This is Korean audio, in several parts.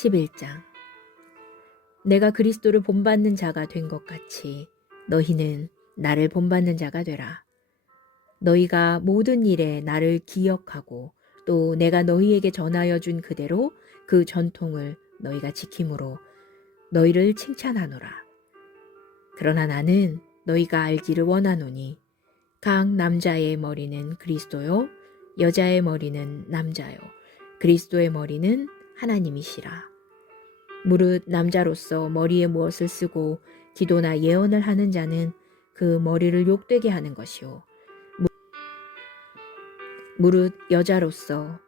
11장. 내가 그리스도를 본받는 자가 된 것 같이 너희는 나를 본받는 자가 되라. 너희가 모든 일에 나를 기억하고 또 내가 너희에게 전하여 준 그대로 그 전통을 너희가 지킴으로 너희를 칭찬하노라. 그러나 나는 너희가 알기를 원하노니 각 남자의 머리는 그리스도요 여자의 머리는 남자요 그리스도의 머리는 하나님이시라. 무릇 남자로서 머리에 무엇을 쓰고 기도나 예언을 하는 자는 그 머리를 욕되게 하는 것이요 무릇 여자로서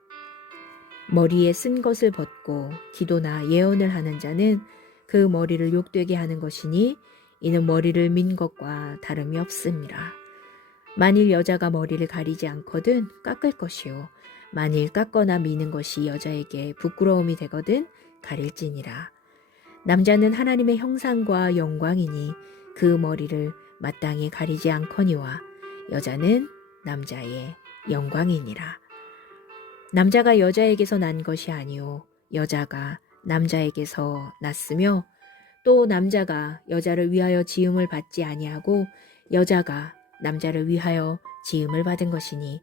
머리에 쓴 것을 벗고 기도나 예언을 하는 자는 그 머리를 욕되게 하는 것이니 이는 머리를 민 것과 다름이 없음이라. 만일 여자가 머리를 가리지 않거든 깎을 것이요 만일 깎거나 미는 것이 여자에게 부끄러움이 되거든 가릴지니라. 남자는 하나님의 형상과 영광이니 그 머리를 마땅히 가리지 않거니와 여자는 남자의 영광이니라. 남자가 여자에게서 난 것이 아니요 여자가 남자에게서 났으며 또 남자가 여자를 위하여 지음을 받지 아니하고 여자가 남자를 위하여 지음을 받은 것이니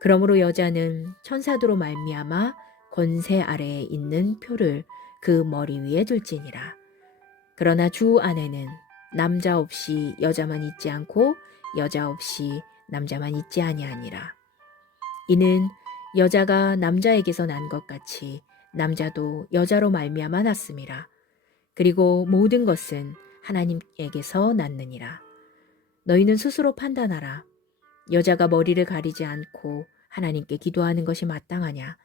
그러므로 여자는 천사도로 말미암아 권세 아래에 있는 표를 그 머리 위에 둘지니라. 그러나 주 안에는 남자 없이 여자만 있지 않고 여자 없이 남자만 있지 아니하니라. 이는 여자가 남자에게서 난 것 같이 남자도 여자로 말미암아 났음이라. 그리고 모든 것은 하나님에게서 났느니라. 너희는 스스로 판단하라. 여자가 머리를 가리지 않고 하나님께 기도하는 것이 마땅하냐?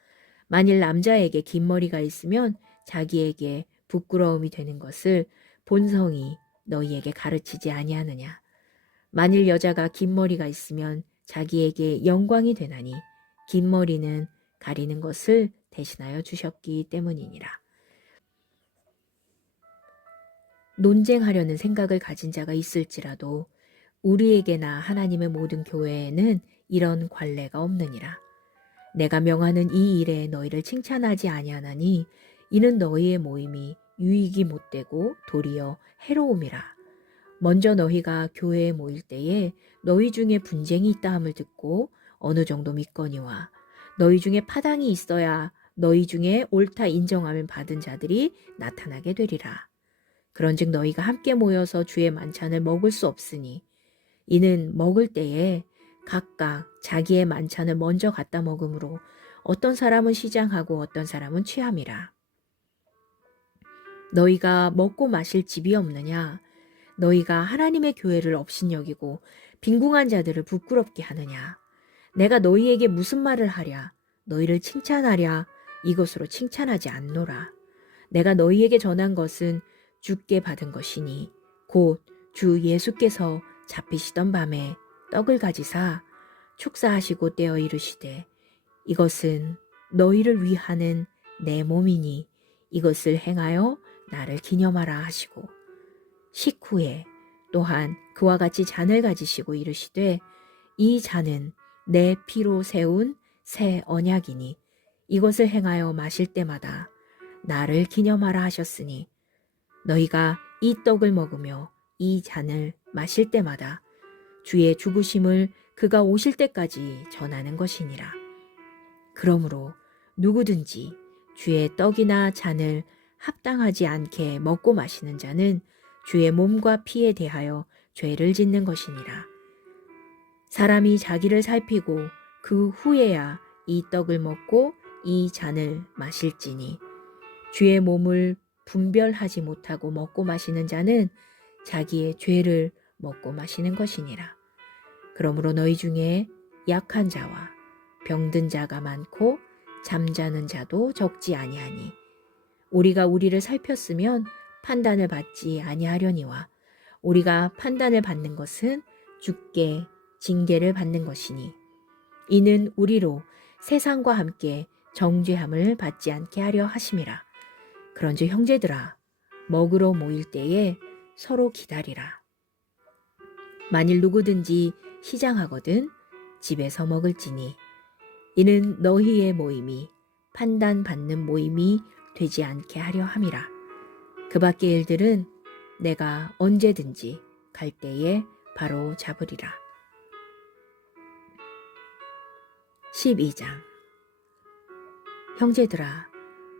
만일 남자에게 긴 머리가 있으면 자기에게 부끄러움이 되는 것을 본성이 너희에게 가르치지 아니하느냐? 만일 여자가 긴 머리가 있으면 자기에게 영광이 되나니 긴 머리는 가리는 것을 대신하여 주셨기 때문이니라. 논쟁하려는 생각을 가진 자가 있을지라도 우리에게나 하나님의 모든 교회에는 이런 관례가 없느니라. 내가 명하는 이 일에 너희를 칭찬하지 아니하나니 이는 너희의 모임이 유익이 못되고 도리어 해로움이라. 먼저 너희가 교회에 모일 때에 너희 중에 분쟁이 있다 함을 듣고 어느 정도 믿거니와 너희 중에 파당이 있어야 너희 중에 옳다 인정함을 받은 자들이 나타나게 되리라. 그런즉 너희가 함께 모여서 주의 만찬을 먹을 수 없으니 이는 먹을 때에 각각 자기의 만찬을 먼저 갖다 먹으므로 어떤 사람은 시장하고 어떤 사람은 취함이라. 너희가 먹고 마실 집이 없느냐? 너희가 하나님의 교회를 업신여기고 빈궁한 자들을 부끄럽게 하느냐? 내가 너희에게 무슨 말을 하랴? 너희를 칭찬하랴? 이것으로 칭찬하지 않노라. 내가 너희에게 전한 것은 주께 받은 것이니 곧 주 예수께서 잡히시던 밤에 떡을 가지사 축사하시고 떼어 이르시되 이것은 너희를 위하는 내 몸이니 이것을 행하여 나를 기념하라 하시고 식후에 또한 그와 같이 잔을 가지시고 이르시되 이 잔은 내 피로 세운 새 언약이니 이것을 행하여 마실 때마다 나를 기념하라 하셨으니 너희가 이 떡을 먹으며 이 잔을 마실 때마다 주의 죽으심을 그가 오실 때까지 전하는 것이니라. 그러므로 누구든지 주의 떡이나 잔을 합당하지 않게 먹고 마시는 자는 주의 몸과 피에 대하여 죄를 짓는 것이니라. 사람이 자기를 살피고 그 후에야 이 떡을 먹고 이 잔을 마실지니 주의 몸을 분별하지 못하고 먹고 마시는 자는 자기의 죄를 먹고 마시는 것이니라. 그러므로 너희 중에 약한 자와 병든 자가 많고 잠자는 자도 적지 아니하니 우리가 우리를 살폈으면 판단을 받지 아니하려니와 우리가 판단을 받는 것은 주께 징계를 받는 것이니 이는 우리로 세상과 함께 정죄함을 받지 않게 하려 하심이라. 그런즉 형제들아 먹으러 모일 때에 서로 기다리라. 만일 누구든지 시장하거든 집에서 먹을지니 이는 너희의 모임이 판단받는 모임이 되지 않게 하려 함이라. 그 밖의 일들은 내가 언제든지 갈 때에 바로 잡으리라. 12장. 형제들아,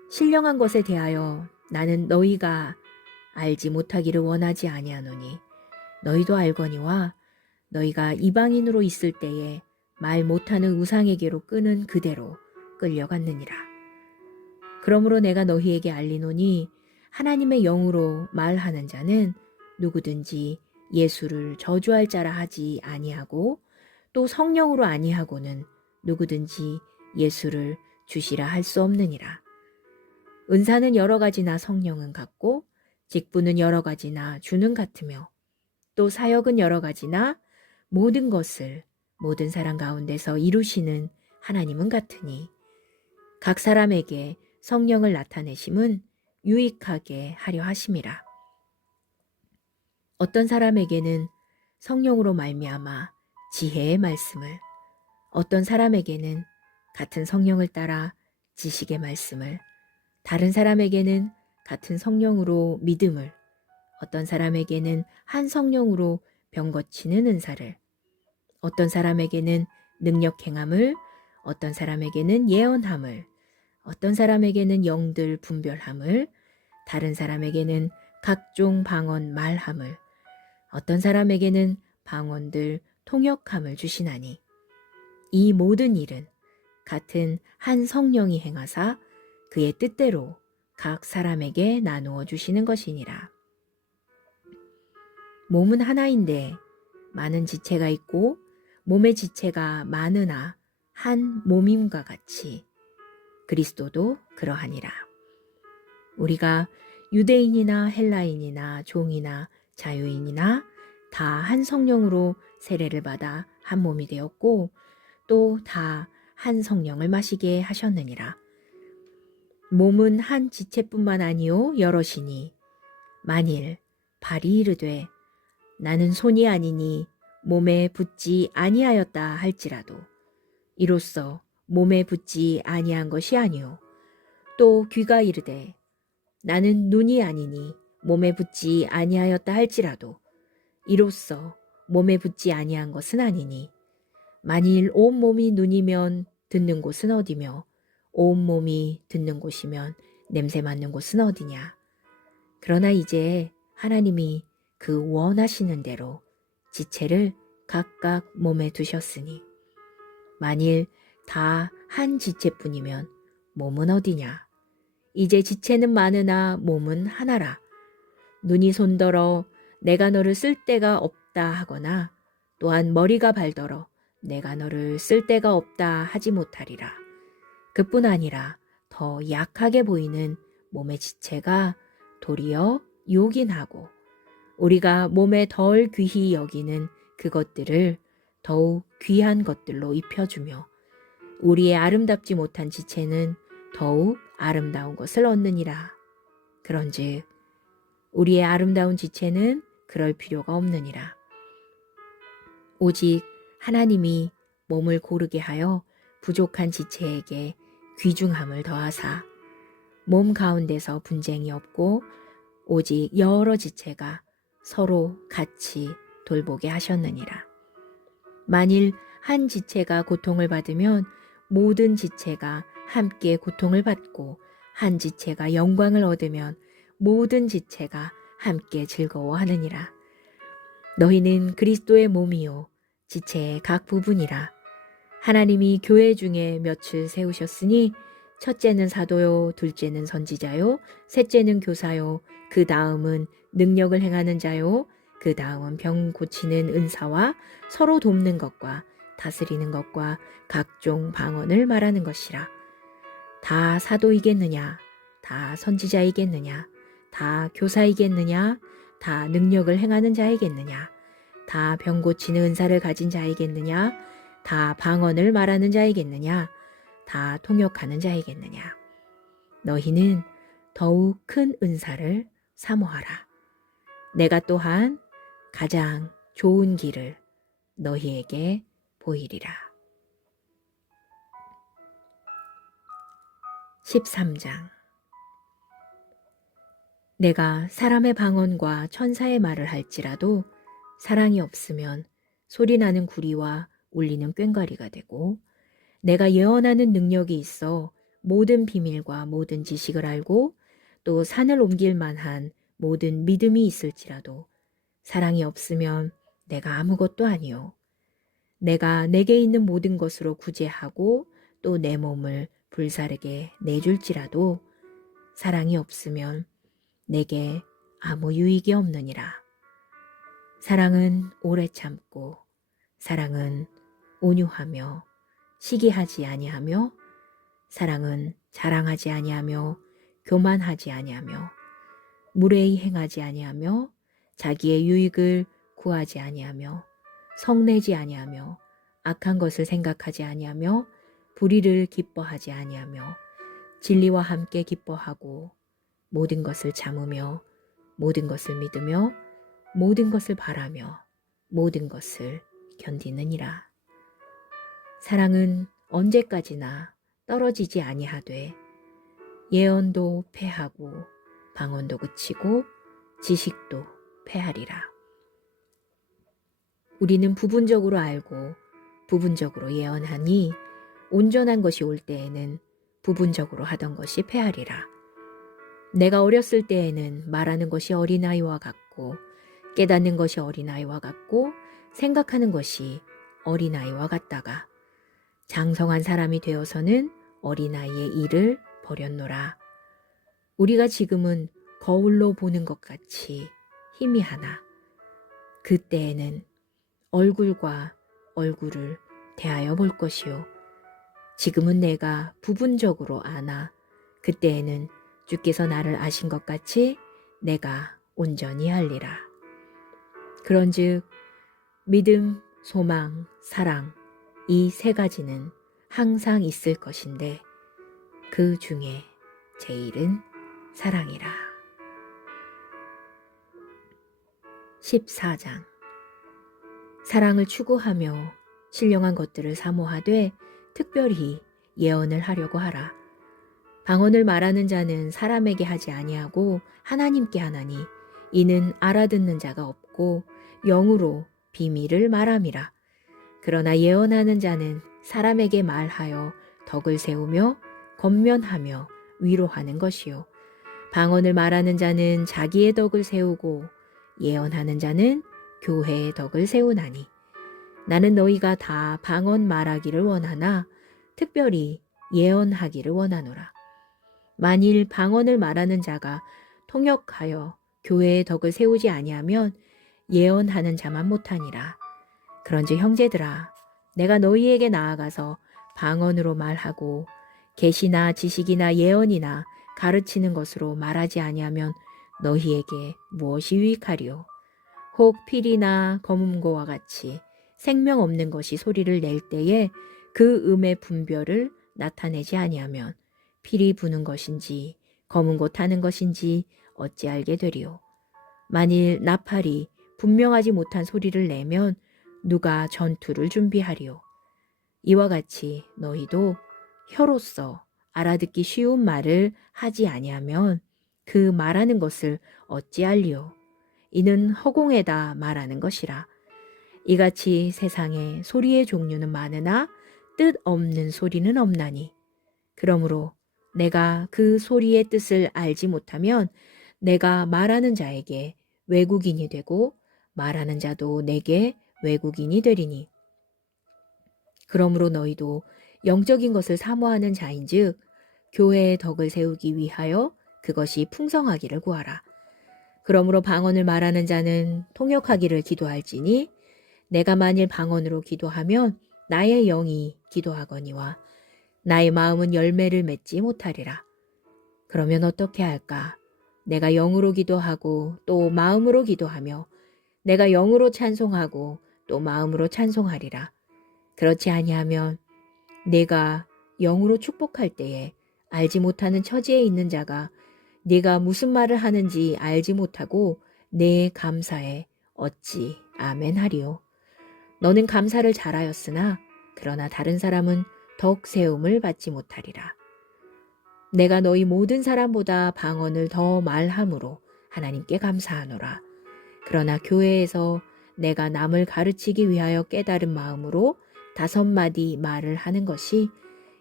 신령한 것에 대하여 나는 너희가 알지 못하기를 원하지 아니하노니 너희도 알거니와 너희가 이방인으로 있을 때에 말 못하는 우상에게로 끄는 그대로 끌려갔느니라. 그러므로 내가 너희에게 알리노니 하나님의 영으로 말하는 자는 누구든지 예수를 저주할 자라 하지 아니하고 또 성령으로 아니하고는 누구든지 예수를 주시라 할 수 없느니라. 은사는 여러 가지나 성령은 같고 직분은 여러 가지나 주는 같으며 또 사역은 여러 가지나 모든 것을 모든 사람 가운데서 이루시는 하나님은 같으니 각 사람에게 성령을 나타내심은 유익하게 하려 하심이라. 어떤 사람에게는 성령으로 말미암아 지혜의 말씀을, 어떤 사람에게는 같은 성령을 따라 지식의 말씀을, 다른 사람에게는 같은 성령으로 믿음을, 어떤 사람에게는 한 성령으로 병 고치는 은사를, 어떤 사람에게는 능력 행함을, 어떤 사람에게는 예언함을, 어떤 사람에게는 영들 분별함을, 다른 사람에게는 각종 방언 말함을, 어떤 사람에게는 방언들 통역함을 주시나니 이 모든 일은 같은 한 성령이 행하사 그의 뜻대로 각 사람에게 나누어 주시는 것이니라. 몸은 하나인데 많은 지체가 있고 몸의 지체가 많으나 한 몸임과 같이 그리스도도 그러하니라. 우리가 유대인이나 헬라인이나 종이나 자유인이나 다 한 성령으로 세례를 받아 한 몸이 되었고 또 다 한 성령을 마시게 하셨느니라. 몸은 한 지체뿐만 아니요 여럿이니 만일 발이 이르되 나는 손이 아니니 몸에 붙지 아니하였다 할지라도 이로써 몸에 붙지 아니한 것이 아니요 또 귀가 이르되 나는 눈이 아니니 몸에 붙지 아니하였다 할지라도 이로써 몸에 붙지 아니한 것은 아니니 만일 온 몸이 눈이면 듣는 곳은 어디며 온 몸이 듣는 곳이면 냄새 맡는 곳은 어디냐. 그러나 이제 하나님이 그 원하시는 대로 지체를 각각 몸에 두셨으니 만일 다 한 지체뿐이면 몸은 어디냐. 이제 지체는 많으나 몸은 하나라. 눈이 손더러 내가 너를 쓸 데가 없다 하거나 또한 머리가 발더러 내가 너를 쓸 데가 없다 하지 못하리라. 그뿐 아니라 더 약하게 보이는 몸의 지체가 도리어 요긴하고 우리가 몸에 덜 귀히 여기는 그것들을 더욱 귀한 것들로 입혀주며 우리의 아름답지 못한 지체는 더욱 아름다운 것을 얻느니라. 그런즉 우리의 아름다운 지체는 그럴 필요가 없느니라. 오직 하나님이 몸을 고르게 하여 부족한 지체에게 귀중함을 더하사 몸 가운데서 분쟁이 없고 오직 여러 지체가 서로 같이 돌보게 하셨느니라. 만일 한 지체가 고통을 받으면 모든 지체가 함께 고통을 받고 한 지체가 영광을 얻으면 모든 지체가 함께 즐거워하느니라. 너희는 그리스도의 몸이요 지체의 각 부분이라. 하나님이 교회 중에 몇을 세우셨으니 첫째는 사도요, 둘째는 선지자요, 셋째는 교사요, 그 다음은 능력을 행하는 자요, 그 다음은 병 고치는 은사와 서로 돕는 것과 다스리는 것과 각종 방언을 말하는 것이라. 다 사도이겠느냐? 다 선지자이겠느냐? 다 교사이겠느냐? 다 능력을 행하는 자이겠느냐? 다 병 고치는 은사를 가진 자이겠느냐? 다 방언을 말하는 자이겠느냐? 다 통역하는 자이겠느냐? 너희는 더욱 큰 은사를 사모하라. 내가 또한 가장 좋은 길을 너희에게 보이리라. 13장. 내가 사람의 방언과 천사의 말을 할지라도 사랑이 없으면 소리나는 구리와 울리는 꽹과리가 되고, 내가 예언하는 능력이 있어 모든 비밀과 모든 지식을 알고 또 산을 옮길 만한 모든 믿음이 있을지라도 사랑이 없으면 내가 아무것도 아니요. 내가 내게 있는 모든 것으로 구제하고 또 내 몸을 불사르게 내줄지라도 사랑이 없으면 내게 아무 유익이 없느니라. 사랑은 오래 참고 사랑은 온유하며 시기하지 아니하며 사랑은 자랑하지 아니하며 교만하지 아니하며 무례히 행하지 아니하며 자기의 유익을 구하지 아니하며 성내지 아니하며 악한 것을 생각하지 아니하며 불의를 기뻐하지 아니하며 진리와 함께 기뻐하고 모든 것을 참으며 모든 것을 믿으며 모든 것을 바라며 모든 것을 견디느니라. 사랑은 언제까지나 떨어지지 아니하되 예언도 패하고 방언도 그치고 지식도 패하리라. 우리는 부분적으로 알고 부분적으로 예언하니 온전한 것이 올 때에는 부분적으로 하던 것이 패하리라. 내가 어렸을 때에는 말하는 것이 어린아이와 같고 깨닫는 것이 어린아이와 같고 생각하는 것이 어린아이와 같다가 장성한 사람이 되어서는 어린아이의 일을 버렸노라. 우리가 지금은 거울로 보는 것 같이 희미하나 그때에는 얼굴과 얼굴을 대하여 볼 것이요. 지금은 내가 부분적으로 아나 그때에는 주께서 나를 아신 것 같이 내가 온전히 알리라. 그런즉 믿음, 소망, 사랑 이 세 가지는 항상 있을 것인데 그 중에 제일은 사랑이라. 14장. 사랑을 추구하며 신령한 것들을 사모하되 특별히 예언을 하려고 하라. 방언을 말하는 자는 사람에게 하지 아니하고 하나님께 하나니 이는 알아듣는 자가 없고 영으로 비밀을 말함이라. 그러나 예언하는 자는 사람에게 말하여 덕을 세우며 권면하며 위로하는 것이요. 방언을 말하는 자는 자기의 덕을 세우고 예언하는 자는 교회의 덕을 세우나니 나는 너희가 다 방언 말하기를 원하나 특별히 예언하기를 원하노라. 만일 방언을 말하는 자가 통역하여 교회의 덕을 세우지 아니하면 예언하는 자만 못하니라. 그런즉 형제들아, 내가 너희에게 나아가서 방언으로 말하고 계시나 지식이나 예언이나 가르치는 것으로 말하지 아니하면 너희에게 무엇이 유익하리요? 혹 필이나 검음고와 같이 생명 없는 것이 소리를 낼 때에 그 음의 분별을 나타내지 아니하면 필이 부는 것인지 검은고 타는 것인지 어찌 알게 되리요? 만일 나팔이 분명하지 못한 소리를 내면 누가 전투를 준비하리요? 이와 같이 너희도 혀로서 알아듣기 쉬운 말을 하지 아니하면 그 말하는 것을 어찌 알리요? 이는 허공에다 말하는 것이라. 이같이 세상에 소리의 종류는 많으나 뜻 없는 소리는 없나니 그러므로 내가 그 소리의 뜻을 알지 못하면 내가 말하는 자에게 외국인이 되고 말하는 자도 내게 외국인이 되리니 그러므로 너희도 영적인 것을 사모하는 자인즉 교회의 덕을 세우기 위하여 그것이 풍성하기를 구하라. 그러므로 방언을 말하는 자는 통역하기를 기도할지니 내가 만일 방언으로 기도하면 나의 영이 기도하거니와 나의 마음은 열매를 맺지 못하리라. 그러면 어떻게 할까? 내가 영으로 기도하고 또 마음으로 기도하며 내가 영으로 찬송하고 또 마음으로 찬송하리라. 그렇지 아니하면 내가 영으로 축복할 때에 알지 못하는 처지에 있는 자가 네가 무슨 말을 하는지 알지 못하고 내 감사에 어찌 아멘 하리요. 너는 감사를 잘하였으나 그러나 다른 사람은 덕 세움을 받지 못하리라. 내가 너희 모든 사람보다 방언을 더 말함으로 하나님께 감사하노라. 그러나 교회에서 내가 남을 가르치기 위하여 깨달은 마음으로 5마디 말을 하는 것이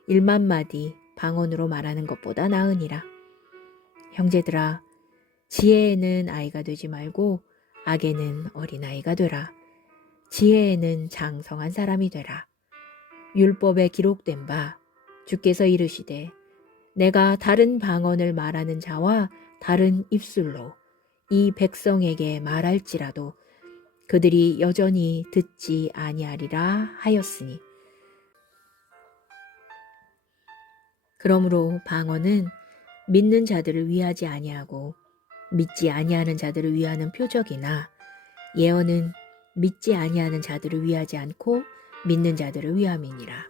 1만 마디 방언으로 말하는 것보다 나으니라. 형제들아, 지혜에는 아이가 되지 말고 악에는 어린아이가 되라. 지혜에는 장성한 사람이 되라. 율법에 기록된 바 주께서 이르시되 내가 다른 방언을 말하는 자와 다른 입술로 이 백성에게 말할지라도 그들이 여전히 듣지 아니하리라 하였으니. 그러므로 방언은 믿는 자들을 위하지 아니하고 믿지 아니하는 자들을 위하는 표적이나 예언은 믿지 아니하는 자들을 위하지 않고 믿는 자들을 위함이니라.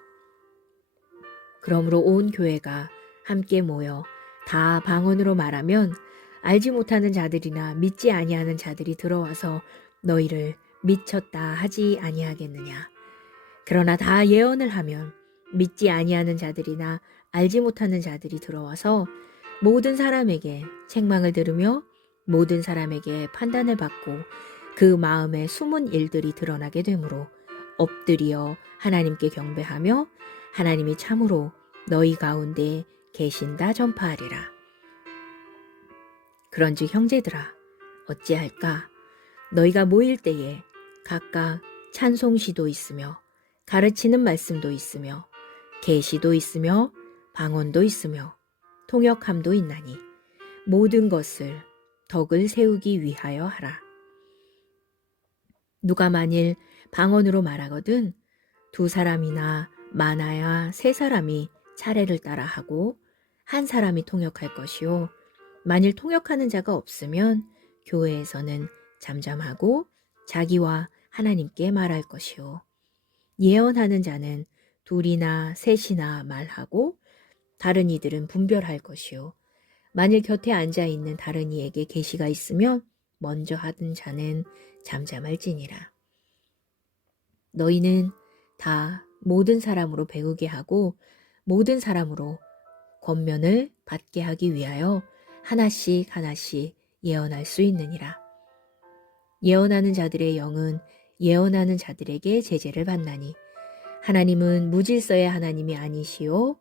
그러므로 온 교회가 함께 모여 다 방언으로 말하면 알지 못하는 자들이나 믿지 아니하는 자들이 들어와서 너희를 미쳤다 하지 아니하겠느냐. 그러나 다 예언을 하면 믿지 아니하는 자들이나 알지 못하는 자들이 들어와서 모든 사람에게 책망을 들으며 모든 사람에게 판단을 받고 그 마음에 숨은 일들이 드러나게 되므로 엎드려 하나님께 경배하며 하나님이 참으로 너희 가운데 계신다 전파하리라. 그런즉 형제들아, 어찌할까? 너희가 모일 때에 각각 찬송시도 있으며 가르치는 말씀도 있으며 계시도 있으며 방언도 있으며 통역함도 있나니 모든 것을 덕을 세우기 위하여 하라. 누가 만일 방언으로 말하거든 2사람이나 많아야 3사람이 차례를 따라 하고 1사람이 통역할 것이요. 만일 통역하는 자가 없으면 교회에서는 잠잠하고 자기와 하나님께 말할 것이요. 예언하는 자는 2이나 3이나 말하고 다른 이들은 분별할 것이요. 만일 곁에 앉아있는 다른 이에게 계시가 있으면 먼저 하던 자는 잠잠할지니라. 너희는 다 모든 사람으로 배우게 하고 모든 사람으로 권면을 받게 하기 위하여 하나씩 하나씩 예언할 수 있느니라. 예언하는 자들의 영은 예언하는 자들에게 제재를 받나니 하나님은 무질서의 하나님이 아니시오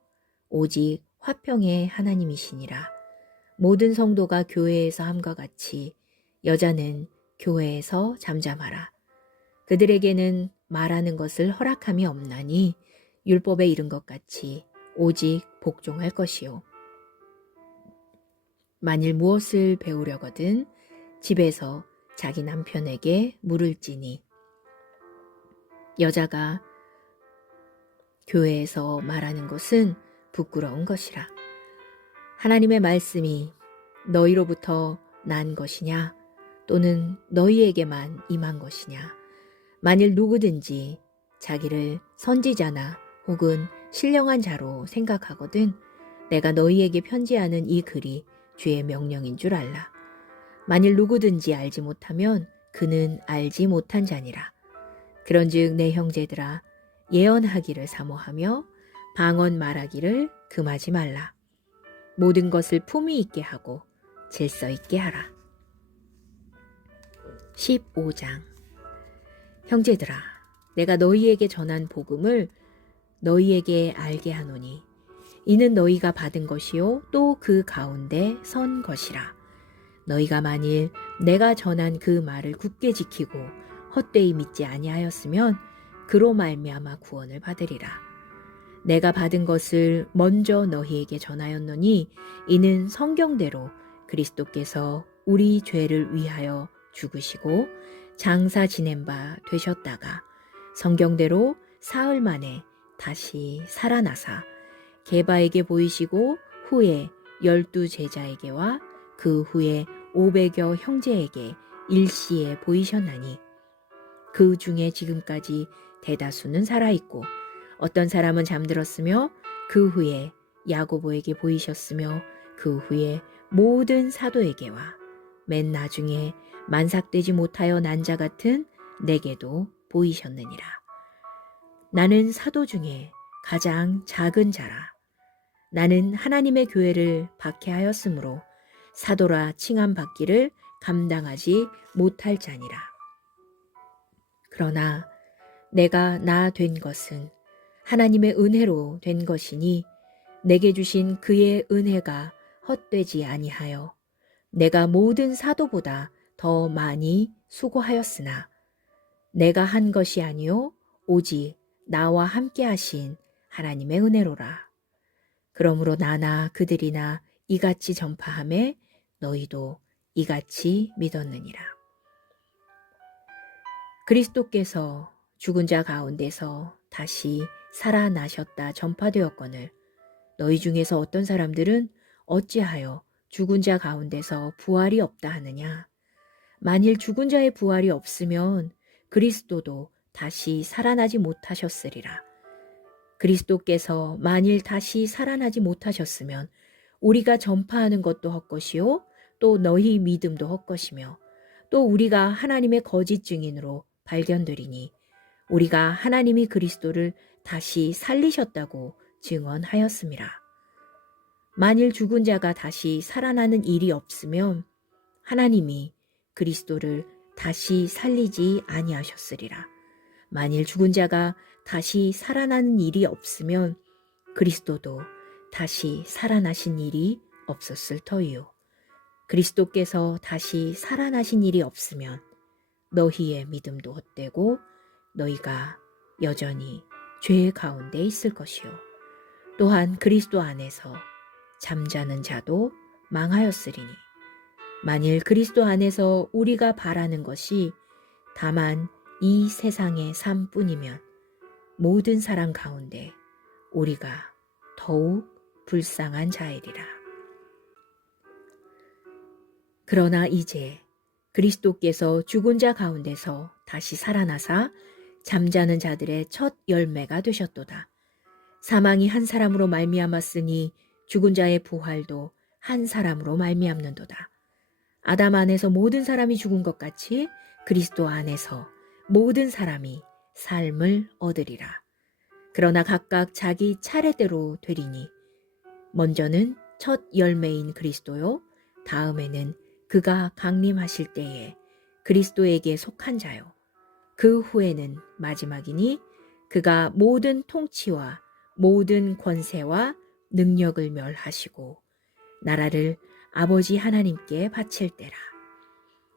오직 화평의 하나님이시니라. 모든 성도가 교회에서 함과 같이 여자는 교회에서 잠잠하라. 그들에게는 말하는 것을 허락함이 없나니 율법에 이른 것 같이 오직 복종할 것이요. 만일 무엇을 배우려거든 집에서 자기 남편에게 물을지니 여자가 교회에서 말하는 것은 부끄러운 것이라. 하나님의 말씀이 너희로부터 난 것이냐 또는 너희에게만 임한 것이냐. 만일 누구든지 자기를 선지자나 혹은 신령한 자로 생각하거든 내가 너희에게 편지하는 이 글이 주의 명령인 줄 알라. 만일 누구든지 알지 못하면 그는 알지 못한 자니라. 그런즉 내 형제들아 예언하기를 사모하며 방언 말하기를 금하지 말라. 모든 것을 품위 있게 하고 질서 있게 하라. 15장. 형제들아, 내가 너희에게 전한 복음을 너희에게 알게 하노니 이는 너희가 받은 것이요 또 그 가운데 선 것이라. 너희가 만일 내가 전한 그 말을 굳게 지키고 헛되이 믿지 아니하였으면 그로 말미암아 구원을 받으리라. 내가 받은 것을 먼저 너희에게 전하였노니 이는 성경대로 그리스도께서 우리 죄를 위하여 죽으시고 장사 지낸 바 되셨다가 성경대로 사흘 만에 다시 살아나사 게바에게 보이시고 후에 12제자에게와 그 후에 500여 형제에게 일시에 보이셨나니 그 중에 지금까지 대다수는 살아있고 어떤 사람은 잠들었으며 그 후에 야고보에게 보이셨으며 그 후에 모든 사도에게와 맨 나중에 만삭되지 못하여 난 자 같은 내게도 보이셨느니라. 나는 사도 중에 가장 작은 자라. 나는 하나님의 교회를 박해하였으므로 사도라 칭함 받기를 감당하지 못할 자니라. 그러나 내가 나 된 것은 하나님의 은혜로 된 것이니 내게 주신 그의 은혜가 헛되지 아니하여 내가 모든 사도보다 더 많이 수고하였으나 내가 한 것이 아니요 오직 나와 함께 하신 하나님의 은혜로라. 그러므로 나나 그들이나 이같이 전파하매 너희도 이같이 믿었느니라. 그리스도께서 죽은 자 가운데서 다시 살아나셨다 전파되었거늘 너희 중에서 어떤 사람들은 어찌하여 죽은 자 가운데서 부활이 없다 하느냐. 만일 죽은 자의 부활이 없으면 그리스도도 다시 살아나지 못하셨으리라. 그리스도께서 만일 다시 살아나지 못하셨으면 우리가 전파하는 것도 헛것이요 또 너희 믿음도 헛것이며 또 우리가 하나님의 거짓 증인으로 발견되리니 우리가 하나님이 그리스도를 다시 살리셨다고 증언하였음이라. 만일 죽은 자가 다시 살아나는 일이 없으면 하나님이 그리스도를 다시 살리지 아니하셨으리라. 만일 죽은 자가 다시 살아나는 일이 없으면 그리스도도 다시 살아나신 일이 없었을 터이요. 그리스도께서 다시 살아나신 일이 없으면 너희의 믿음도 헛되고 너희가 여전히 죄 가운데 있을 것이요. 또한 그리스도 안에서 잠자는 자도 망하였으리니 만일 그리스도 안에서 우리가 바라는 것이 다만 이 세상의 삶뿐이면 모든 사람 가운데 우리가 더욱 불쌍한 자이리라. 그러나 이제 그리스도께서 죽은 자 가운데서 다시 살아나사 잠자는 자들의 첫 열매가 되셨도다. 사망이 한 사람으로 말미암았으니 죽은 자의 부활도 한 사람으로 말미암는도다. 아담 안에서 모든 사람이 죽은 것 같이 그리스도 안에서 모든 사람이 삶을 얻으리라. 그러나 각각 자기 차례대로 되리니 먼저는 첫 열매인 그리스도요 다음에는 그가 강림하실 때에 그리스도에게 속한 자요 그 후에는 마지막이니 그가 모든 통치와 모든 권세와 능력을 멸하시고 나라를 아버지 하나님께 바칠 때라.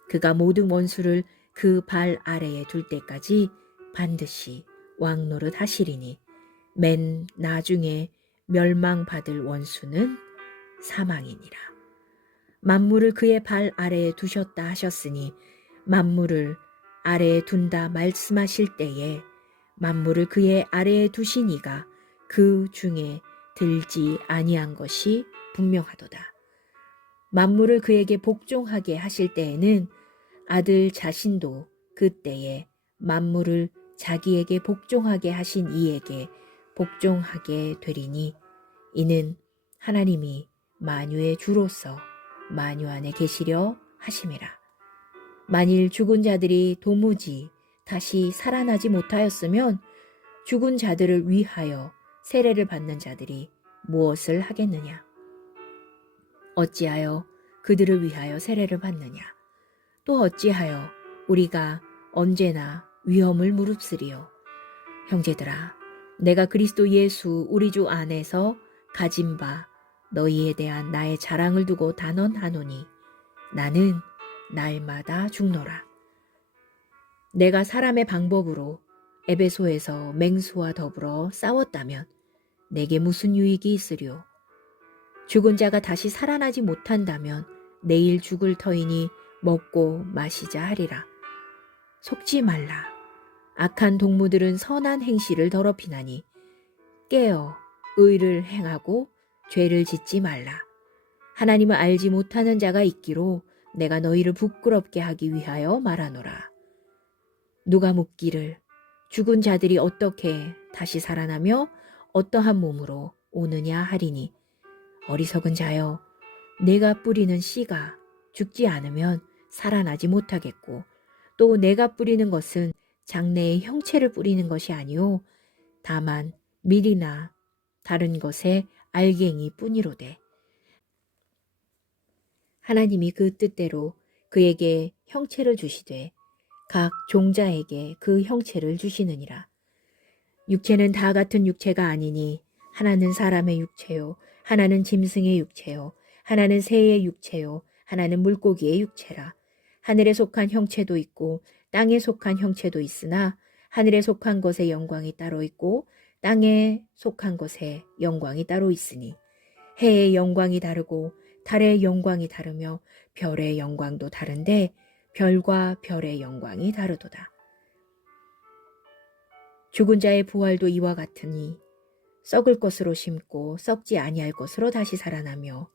그가 모든 원수를 그 발 아래에 둘 때까지 반드시 왕노릇 하시리니 맨 나중에 멸망받을 원수는 사망이니라. 만물을 그의 발 아래에 두셨다 하셨으니 만물을 아래에 둔다 말씀하실 때에 만물을 그의 아래에 두신 이가 그 중에 들지 아니한 것이 분명하도다. 만물을 그에게 복종하게 하실 때에는 아들 자신도 그때에 만물을 자기에게 복종하게 하신 이에게 복종하게 되리니 이는 하나님이 만유의 주로서 만유 안에 계시려 하심이라. 만일 죽은 자들이 도무지 다시 살아나지 못하였으면 죽은 자들을 위하여 세례를 받는 자들이 무엇을 하겠느냐? 어찌하여 그들을 위하여 세례를 받느냐? 또 어찌하여 우리가 언제나 위험을 무릅쓰리요? 형제들아, 내가 그리스도 예수 우리 주 안에서 가진 바 너희에 대한 나의 자랑을 두고 단언하노니 나는 날마다 죽노라. 내가 사람의 방법으로 에베소에서 맹수와 더불어 싸웠다면 내게 무슨 유익이 있으리요? 죽은 자가 다시 살아나지 못한다면 내일 죽을 터이니 먹고 마시자 하리라. 속지 말라. 악한 동무들은 선한 행실을 더럽히나니 깨어 의를 행하고 죄를 짓지 말라. 하나님을 알지 못하는 자가 있기로 내가 너희를 부끄럽게 하기 위하여 말하노라. 누가 묻기를 죽은 자들이 어떻게 다시 살아나며 어떠한 몸으로 오느냐 하리니 어리석은 자여 내가 뿌리는 씨가 죽지 않으면 살아나지 못하겠고 또 내가 뿌리는 것은 장래의 형체를 뿌리는 것이 아니오 다만 밀이나 다른 것의 알갱이 뿐이로되 하나님이 그 뜻대로 그에게 형체를 주시되 각 종자에게 그 형체를 주시느니라. 육체는 다 같은 육체가 아니니 하나는 사람의 육체요, 하나는 짐승의 육체요, 하나는 새의 육체요, 하나는 물고기의 육체라. 하늘에 속한 형체도 있고 땅에 속한 형체도 있으나 하늘에 속한 것의 영광이 따로 있고 땅에 속한 것의 영광이 따로 있으니 해의 영광이 다르고 달의 영광이 다르며 별의 영광도 다른데 별과 별의 영광이 다르도다. 죽은 자의 부활도 이와 같으니 썩을 것으로 심고 썩지 아니할 것으로 다시 살아나며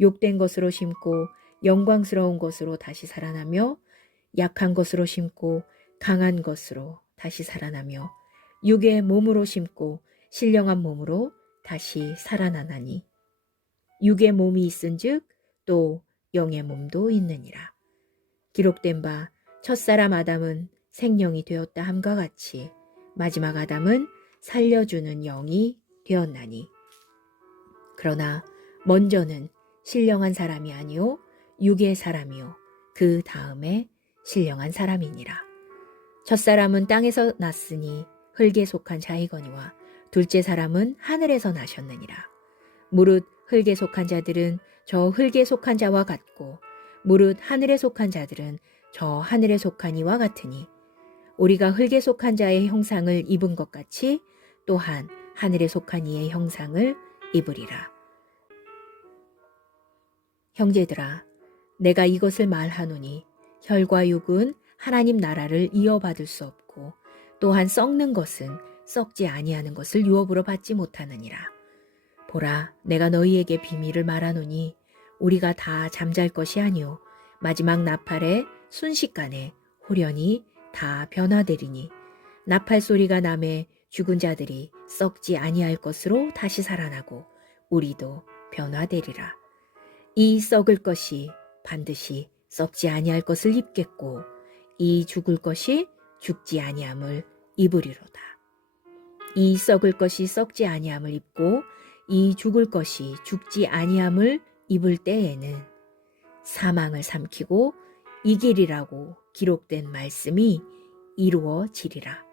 욕된 것으로 심고 영광스러운 것으로 다시 살아나며 약한 것으로 심고 강한 것으로 다시 살아나며 육의 몸으로 심고 신령한 몸으로 다시 살아나나니 육의 몸이 있은즉 또 영의 몸도 있느니라. 기록된 바 첫사람 아담은 생명이 되었다 함과 같이 마지막 아담은 살려주는 영이 되었나니 그러나 먼저는 신령한 사람이 아니요 육의 사람이요 그 다음에 신령한 사람이니라. 첫사람은 땅에서 났으니 흙에 속한 자이거니와 둘째 사람은 하늘에서 나셨느니라. 무릇 흙에 속한 자들은 저 흙에 속한 자와 같고 무릇 하늘에 속한 자들은 저 하늘에 속한 이와 같으니 우리가 흙에 속한 자의 형상을 입은 것 같이 또한 하늘에 속한 이의 형상을 입으리라. 형제들아, 내가 이것을 말하노니 혈과 육은 하나님 나라를 이어받을 수 없고 또한 썩는 것은 썩지 아니하는 것을 유업으로 받지 못하느니라. 보라, 내가 너희에게 비밀을 말하노니 우리가 다 잠잘 것이 아니요 마지막 나팔에 순식간에 호련히 다 변화되리니 나팔 소리가 나매 죽은 자들이 썩지 아니할 것으로 다시 살아나고 우리도 변화되리라. 이 썩을 것이 반드시 썩지 아니할 것을 입겠고 이 죽을 것이 죽지 아니함을 입으리로다. 이 썩을 것이 썩지 아니함을 입고 이 죽을 것이 죽지 아니함을 입을 때에는 사망을 삼키고 이기리라고 기록된 말씀이 이루어지리라.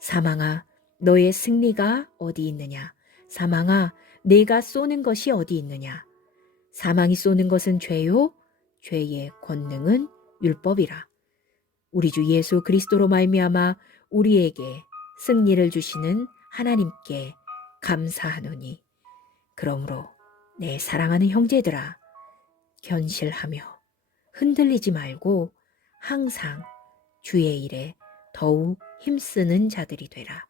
사망아, 너의 승리가 어디 있느냐? 사망아, 내가 쏘는 것이 어디 있느냐? 사망이 쏘는 것은 죄요, 죄의 권능은 율법이라. 우리 주 예수 그리스도로 말미암아 우리에게 승리를 주시는 하나님께 감사하노니 그러므로 내 사랑하는 형제들아 견실하며 흔들리지 말고 항상 주의 일에 더욱 힘쓰는 자들이 되라.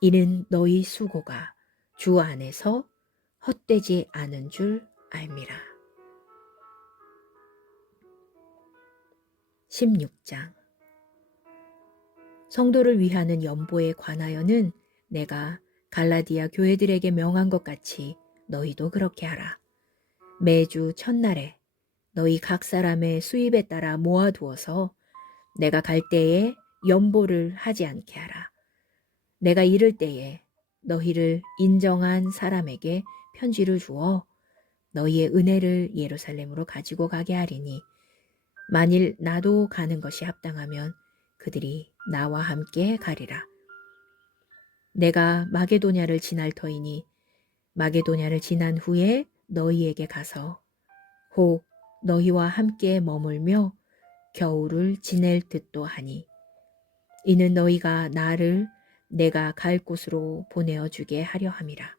이는 너희 수고가 주 안에서 헛되지 않은 줄 알미라. 16장 성도를 위하는 연보에 관하여는 내가 갈라디아 교회들에게 명한 것 같이 너희도 그렇게 하라. 매주 첫날에 너희 각 사람의 수입에 따라 모아두어서 내가 갈 때에 연보를 하지 않게 하라. 내가 이를 때에 너희를 인정한 사람에게 편지를 주어 너희의 은혜를 예루살렘으로 가지고 가게 하리니 만일 나도 가는 것이 합당하면 그들이 나와 함께 가리라. 내가 마게도냐를 지날 터이니 마게도냐를 지난 후에 너희에게 가서 혹 너희와 함께 머물며 겨울을 지낼 듯도 하니 이는 너희가 나를 내가 갈 곳으로 보내어 주게 하려 함이라.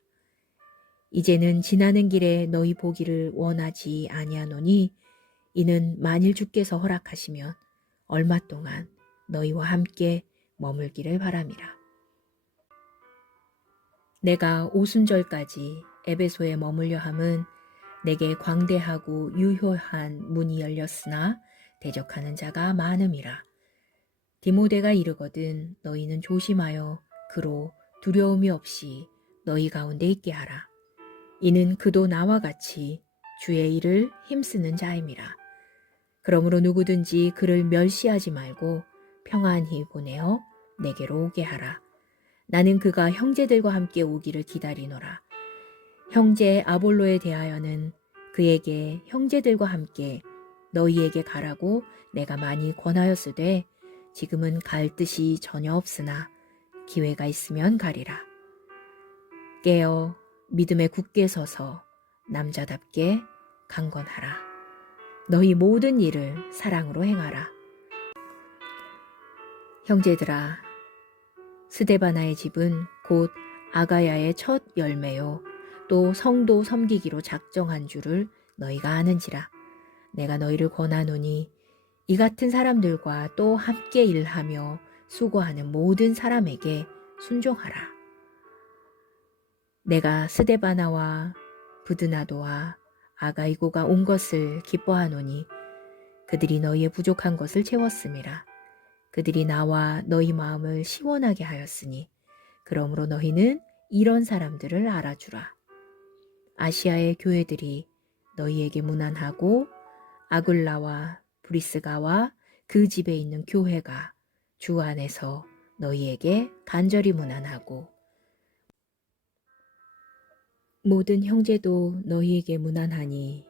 이제는 지나는 길에 너희 보기를 원하지 아니하노니 이는 만일 주께서 허락하시면 얼마 동안 너희와 함께 머물기를 바람이라. 내가 오순절까지 에베소에 머물려 함은 내게 광대하고 유효한 문이 열렸으나 대적하는 자가 많음이라. 디모데가 이르거든 너희는 조심하여 그로 두려움이 없이 너희 가운데 있게 하라. 이는 그도 나와 같이 주의 일을 힘쓰는 자임이라. 그러므로 누구든지 그를 멸시하지 말고 평안히 보내어 내게로 오게 하라. 나는 그가 형제들과 함께 오기를 기다리노라. 형제 아볼로에 대하여는 그에게 형제들과 함께 너희에게 가라고 내가 많이 권하였으되 지금은 갈 뜻이 전혀 없으나 기회가 있으면 가리라. 깨어 믿음에 굳게 서서 남자답게 강건하라. 너희 모든 일을 사랑으로 행하라. 형제들아, 스데바나의 집은 곧 아가야의 첫 열매요 또 성도 섬기기로 작정한 줄을 너희가 아는지라. 내가 너희를 권하노니 이 같은 사람들과 또 함께 일하며 수고하는 모든 사람에게 순종하라. 내가 스데바나와 부드나도와 아가이고가 온 것을 기뻐하노니 그들이 너희의 부족한 것을 채웠음이라. 그들이 나와 너희 마음을 시원하게 하였으니 그러므로 너희는 이런 사람들을 알아주라. 아시아의 교회들이 너희에게 문안하고 아굴라와 브리스가와 그 집에 있는 교회가 주 안에서 너희에게 간절히 문안하고 모든 형제도 너희에게 문안하니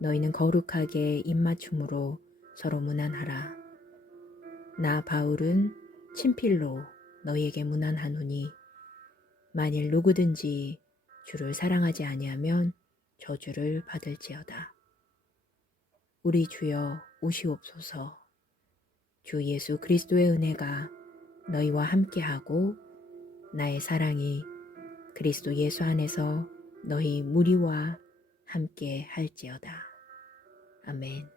너희는 거룩하게 입맞춤으로 서로 문안하라. 나 바울은 친필로 너희에게 문안하노니 만일 누구든지 주를 사랑하지 아니하면 저주를 받을지어다. 우리 주여 오시옵소서. 주 예수 그리스도의 은혜가 너희와 함께하고 나의 사랑이 그리스도 예수 안에서 너희 무리와 함께 할지어다. 아멘.